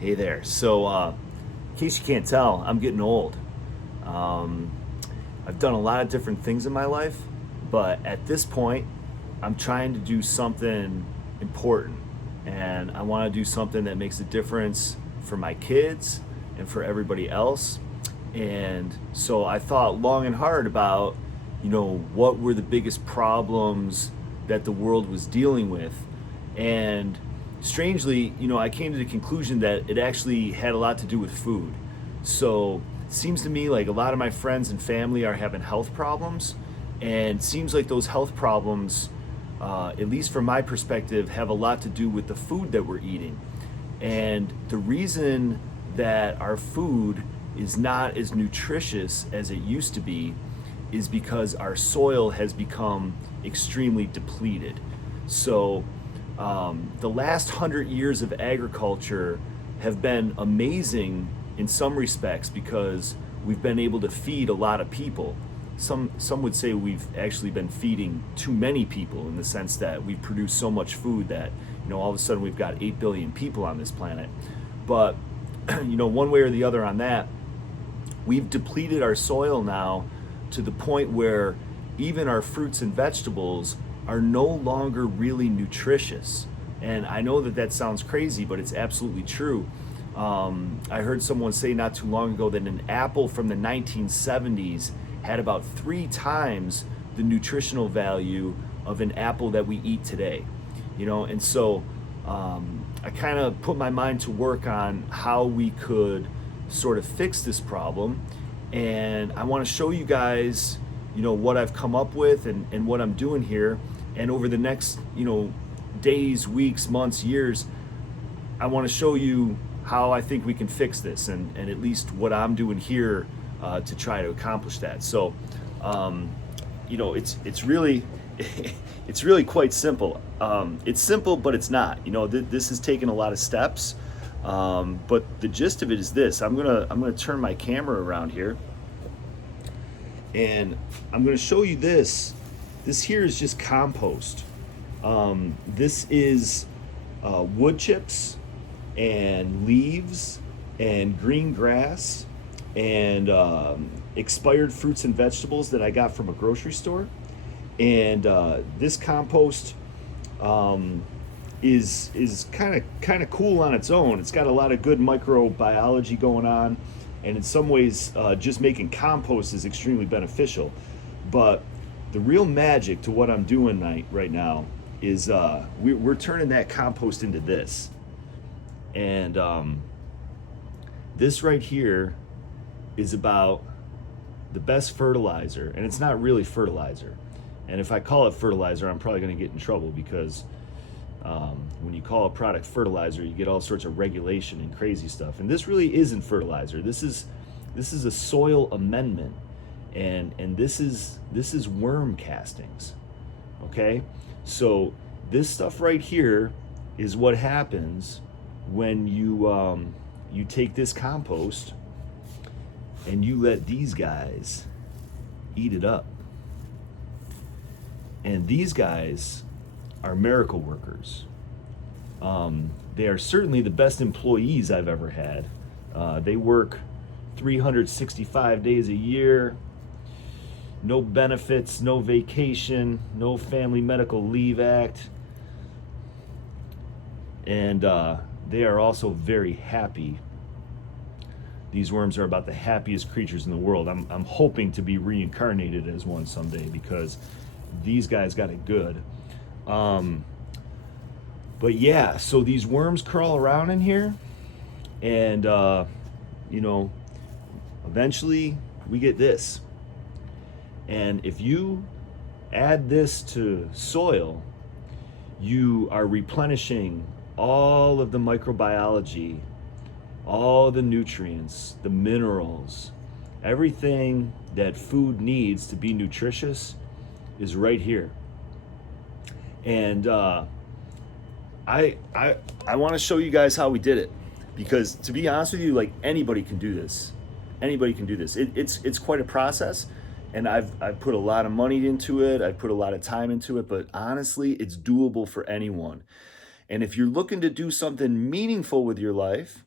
Hey there. In case you can't tell, I'm getting old. Um, I've done a lot of different things in my life, but at this point, I'm trying to do something important. And I want to do something that makes a difference for my kids and for everybody else. And so I thought long and hard about, what were the biggest problems that the world was dealing with. And strangely, I came to the conclusion that it actually had a lot to do with food. So it seems to me like a lot of my friends and family are having health problems, and it seems like those health problems, at least from my perspective, have a lot to do with the food that we're eating. And the reason that our food is not as nutritious as it used to be is because our soil has become extremely depleted. So the last 100 years of agriculture have been amazing in some respects because we've been able to feed a lot of people. Some would say we've actually been feeding too many people in the sense that we produce so much food that all of a sudden we've got 8 billion people on this planet. But one way or the other on that, we've depleted our soil now to the point where even our fruits and vegetables are no longer really nutritious. And I know that that sounds crazy, but it's absolutely true. I heard someone say not too long ago that an apple from the 1970s had about 3 times the nutritional value of an apple that we eat today. And so I kind of put my mind to work on how we could sort of fix this problem. And I want to show you guys, what I've come up with and what I'm doing here. And over the next, days, weeks, months, years, I want to show you how I think we can fix this and at least what I'm doing here to try to accomplish that. So, it's really it's really quite simple. It's simple, but it's not. This has taken a lot of steps. But the gist of it is this: I'm gonna turn my camera around here, and I'm gonna show you this. This here is just compost. This is wood chips and leaves and green grass and expired fruits and vegetables that I got from a grocery store. And this compost is kind of cool on its own. It's got a lot of good microbiology going on, and in some ways, just making compost is extremely beneficial. But the real magic to what I'm doing right now is we're turning that compost into this, and this right here is about the best fertilizer, and it's not really fertilizer. And if I call it fertilizer, I'm probably going to get in trouble because when you call a product fertilizer, you get all sorts of regulation and crazy stuff. And this really isn't fertilizer. This is a soil amendment, and this is worm castings. Okay, so this stuff right here is what happens when you take this compost and you let these guys eat it up. And these guys are miracle workers. They are certainly the best employees I've ever had. They work 365 days a year, no benefits, no vacation, no Family Medical Leave Act. And they are also very happy. These worms are about the happiest creatures in the world. I'm hoping to be reincarnated as one someday because these guys got it good. But yeah, so these worms crawl around in here, and eventually we get this. And if you add this to soil, you are replenishing all of the microbiology, all the nutrients, the minerals, everything that food needs to be nutritious is right here. And I want to show you guys how we did it, because to be honest with you, like anybody can do this. Anybody can do this. It's quite a process, and I've put a lot of money into it. I've put a lot of time into it, but honestly, it's doable for anyone. And if you're looking to do something meaningful with your life,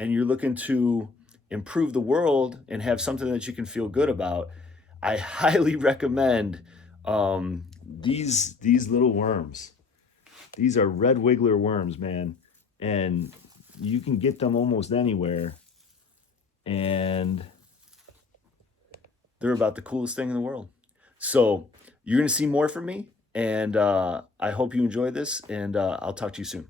and you're looking to improve the world and have something that you can feel good about, I highly recommend these little worms. These are red wiggler worms, man, and you can get them almost anywhere, and they're about the coolest thing in the world. So you're gonna see more from me, and I hope you enjoy this, and I'll talk to you soon.